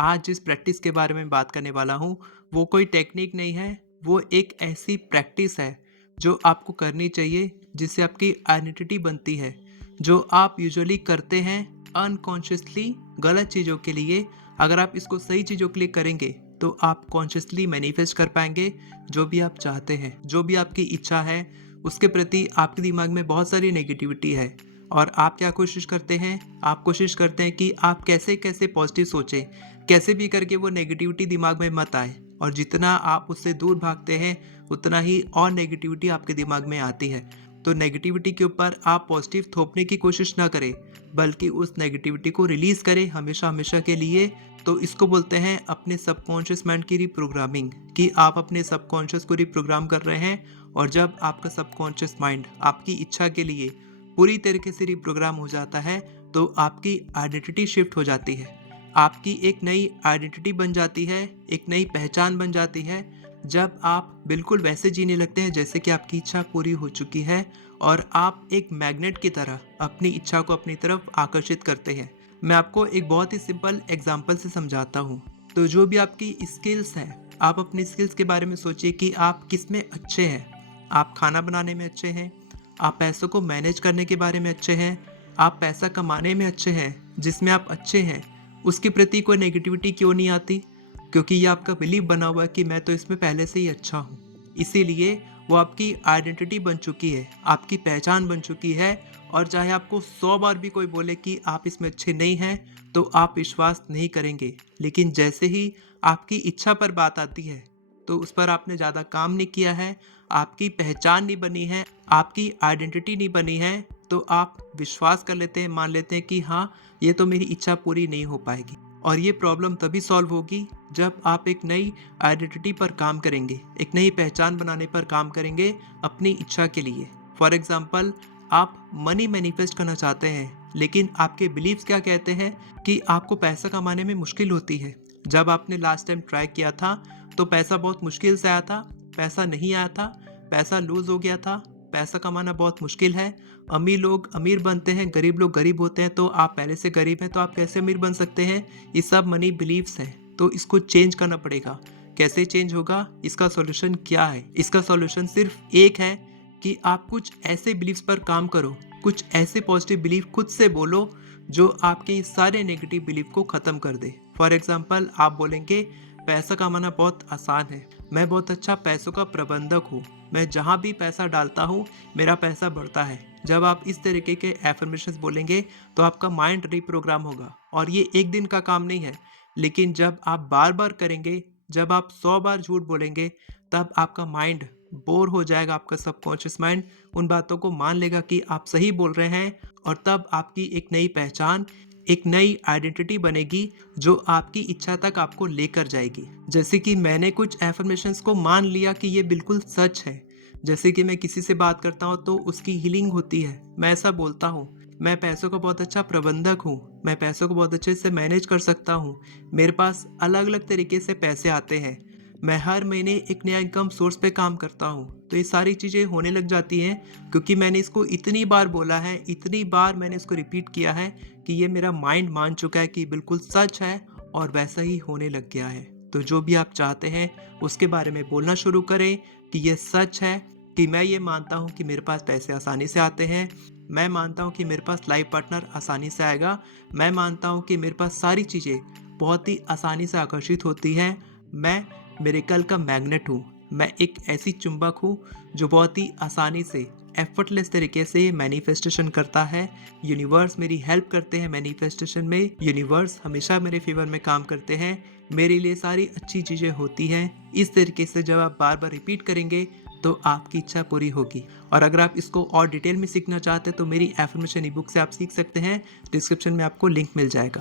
आज जिस प्रैक्टिस के बारे में बात करने वाला हूँ, वो कोई टेक्निक नहीं है, वो एक ऐसी प्रैक्टिस है, जो आपको करनी चाहिए, जिससे आपकी आइडेंटिटी बनती है। जो आप यूजुअली करते हैं अनकॉन्शियसली गलत चीज़ों के लिए, अगर आप इसको सही चीज़ों के लिए करेंगे, तो आप कॉन्शियसली मैनिफेस्ट कर पाएँगे, जो भी आप चाहते हैं। जो भी आपकी इच्छा है, उसके प्रति आपके दिमाग में बहुत सारी नेगेटिविटी है। और आप क्या कोशिश करते हैं? आप कोशिश करते हैं कि आप कैसे-कैसे पॉजिटिव सोचें, कैसे भी करके वो नेगेटिविटी दिमाग में मत आए, और जितना आप उससे दूर भागते हैं, उतना ही और नेगेटिविटी आपके दिमाग में आती है। तो नेगेटिविटी के ऊपर आप पॉजिटिव थोपने की कोशिश ना करें, बल्कि उस नेगेटिविटी को रिलीज़ करें हमेशा-हमेशा के लिए। तो इसको बोलते हैं अपने सबकॉन्शियस माइंड की रिप्रोग्रामिंग, कि आप अपने सबकॉन्शियस को रिप्रोग्राम कर रहे हैं। और जब आपका सबकॉन्शियस माइंड आपकी इच्छा के लिए पूरी तरीके से रिप्रोग्राम हो जाता है, तो आपकी आइडेंटिटी शिफ्ट हो जाती है। आपकी एक नई आइडेंटिटी बन जाती है, एक नई पहचान बन जाती है, जब आप बिल्कुल वैसे जीने लगते हैं जैसे कि आपकी इच्छा पूरी हो चुकी है, और आप एक मैग्नेट की तरह अपनी इच्छा को अपनी तरफ आकर्षित करते हैं। मैं आपको एक बहुत ही सिंपल एग्जांपल से समझाता हूँ। तो जो भी आपकी स्किल्स हैं, आप अपनी स्किल्स के बारे में सोचिए कि आप किस में अच्छे हैं। आप खाना बनाने में अच्छे हैं, आप पैसों को मैनेज करने के बारे में अच्छे हैं, आप पैसा कमाने में अच्छे हैं, जिसमें आप अच्छे हैं, उसके प्रति कोई नेगेटिविटी क्यों नहीं आती? क्योंकि ये आपका बिलीव बना हुआ है कि मैं तो इसमें पहले से ही अच्छा हूँ। इसीलिए वो आपकी आइडेंटिटी बन चुकी है, आपकी पहचान बन चुकी है। और चाहे आपको 100 बार भी कोई बोले कि आप इसमें अच्छे नहीं हैं, तो आप विश्वास नहीं करेंगे। लेकिन जैसे ही आपकी इच्छा पर बात आती है, तो उस पर आपने ज़्यादा काम नहीं किया है, आपकी पहचान नहीं बनी है, आपकी आइडेंटिटी नहीं बनी है, तो आप विश्वास कर लेते हैं, मान लेते हैं कि हाँ, ये तो मेरी इच्छा पूरी नहीं हो पाएगी। और ये प्रॉब्लम तभी सॉल्व होगी जब आप एक नई आइडेंटिटी पर काम करेंगे, एक नई पहचान बनाने पर काम करेंगे अपनी इच्छा के लिए। फॉर एग्जाम्पल, आप मनी मैनिफेस्ट करना चाहते हैं, लेकिन आपके बिलीव्स क्या कहते हैं कि आपको पैसा कमाने में मुश्किल होती है। जब आपने लास्ट टाइम ट्राई किया था, तो पैसा बहुत मुश्किल से आया था, पैसा नहीं आया था, पैसा लूज हो गया था, पैसा कमाना बहुत मुश्किल है। अमीर लोग अमीर बनते हैं, गरीब लोग गरीब होते हैं। तो आप पहले से गरीब हैं, तो आप कैसे अमीर बन सकते हैं? ये सब मनी बिलीव्स हैं, तो इसको चेंज करना पड़ेगा। कैसे चेंज होगा? इसका सॉल्यूशन क्या है? इसका सॉल्यूशन सिर्फ एक है, कि आप कुछ ऐसे बिलीव्स पर काम करो, कुछ ऐसे पॉजिटिव बिलीव खुद से बोलो, जो आपके ये सारे नेगेटिव बिलीव को ख़त्म कर दे। फॉर एग्जाम्पल, आप बोलेंगे पैसा कमाना बहुत आसान है, मैं बहुत अच्छा पैसों का प्रबंधक हूँ, मैं जहाँ भी पैसा डालता हूँ, मेरा पैसा बढ़ता है। जब आप इस तरीके के एफर्मेशंस बोलेंगे, तो आपका माइंड रिप्रोग्राम होगा। और ये एक दिन का काम नहीं है, लेकिन जब आप बार बार करेंगे, जब आप 100 बार झूठ बोलेंगे, तब आपका माइंड बोर हो जाएगा। आपका सबकॉन्शियस माइंड उन बातों को मान लेगा कि आप सही बोल रहे हैं, और तब आपकी एक नई पहचान, एक नई आइडेंटिटी बनेगी, जो आपकी इच्छा तक आपको लेकर जाएगी। जैसे कि मैंने कुछ एफर्मेशंस को मान लिया कि ये बिल्कुल सच है। जैसे कि मैं किसी से बात करता हूँ, तो उसकी हीलिंग होती है। मैं ऐसा बोलता हूँ, मैं पैसों का बहुत अच्छा प्रबंधक हूँ, मैं पैसों को बहुत अच्छे से मैनेज कर सकता हूँ, मेरे पास अलग अलग तरीके से पैसे आते हैं, मैं हर महीने एक नया इनकम सोर्स पे काम करता हूँ। तो ये सारी चीज़ें होने लग जाती हैं, क्योंकि मैंने इसको इतनी बार बोला है, इतनी बार मैंने इसको रिपीट किया है, कि ये मेरा माइंड मान चुका है कि बिल्कुल सच है, और वैसा ही होने लग गया है। तो जो भी आप चाहते हैं, उसके बारे में बोलना शुरू करें, कि ये सच है, कि मैं ये मानता हूँ कि मेरे पास पैसे आसानी से आते हैं, मैं मानता हूँ कि मेरे पास लाइफ पार्टनर आसानी से आएगा, मैं मानता हूँ कि मेरे पास सारी चीज़ें बहुत ही आसानी से आकर्षित होती हैं, मैं मिरेकल का मैग्नेट हूँ, मैं एक ऐसी चुंबक हूँ, जो बहुत ही आसानी से एफर्टलेस तरीके से मैनिफेस्टेशन करता है। यूनिवर्स मेरी हेल्प करते हैं मैनिफेस्टेशन में, यूनिवर्स हमेशा मेरे फेवर में काम करते हैं, मेरे लिए सारी अच्छी चीज़ें होती हैं। इस तरीके से जब आप बार बार रिपीट करेंगे, तो आपकी इच्छा पूरी होगी। और अगर आप इसको और डिटेल में सीखना चाहते हैं, तो मेरी एफर्मेशन ई बुक से आप सीख सकते हैं। डिस्क्रिप्शन में आपको लिंक मिल जाएगा।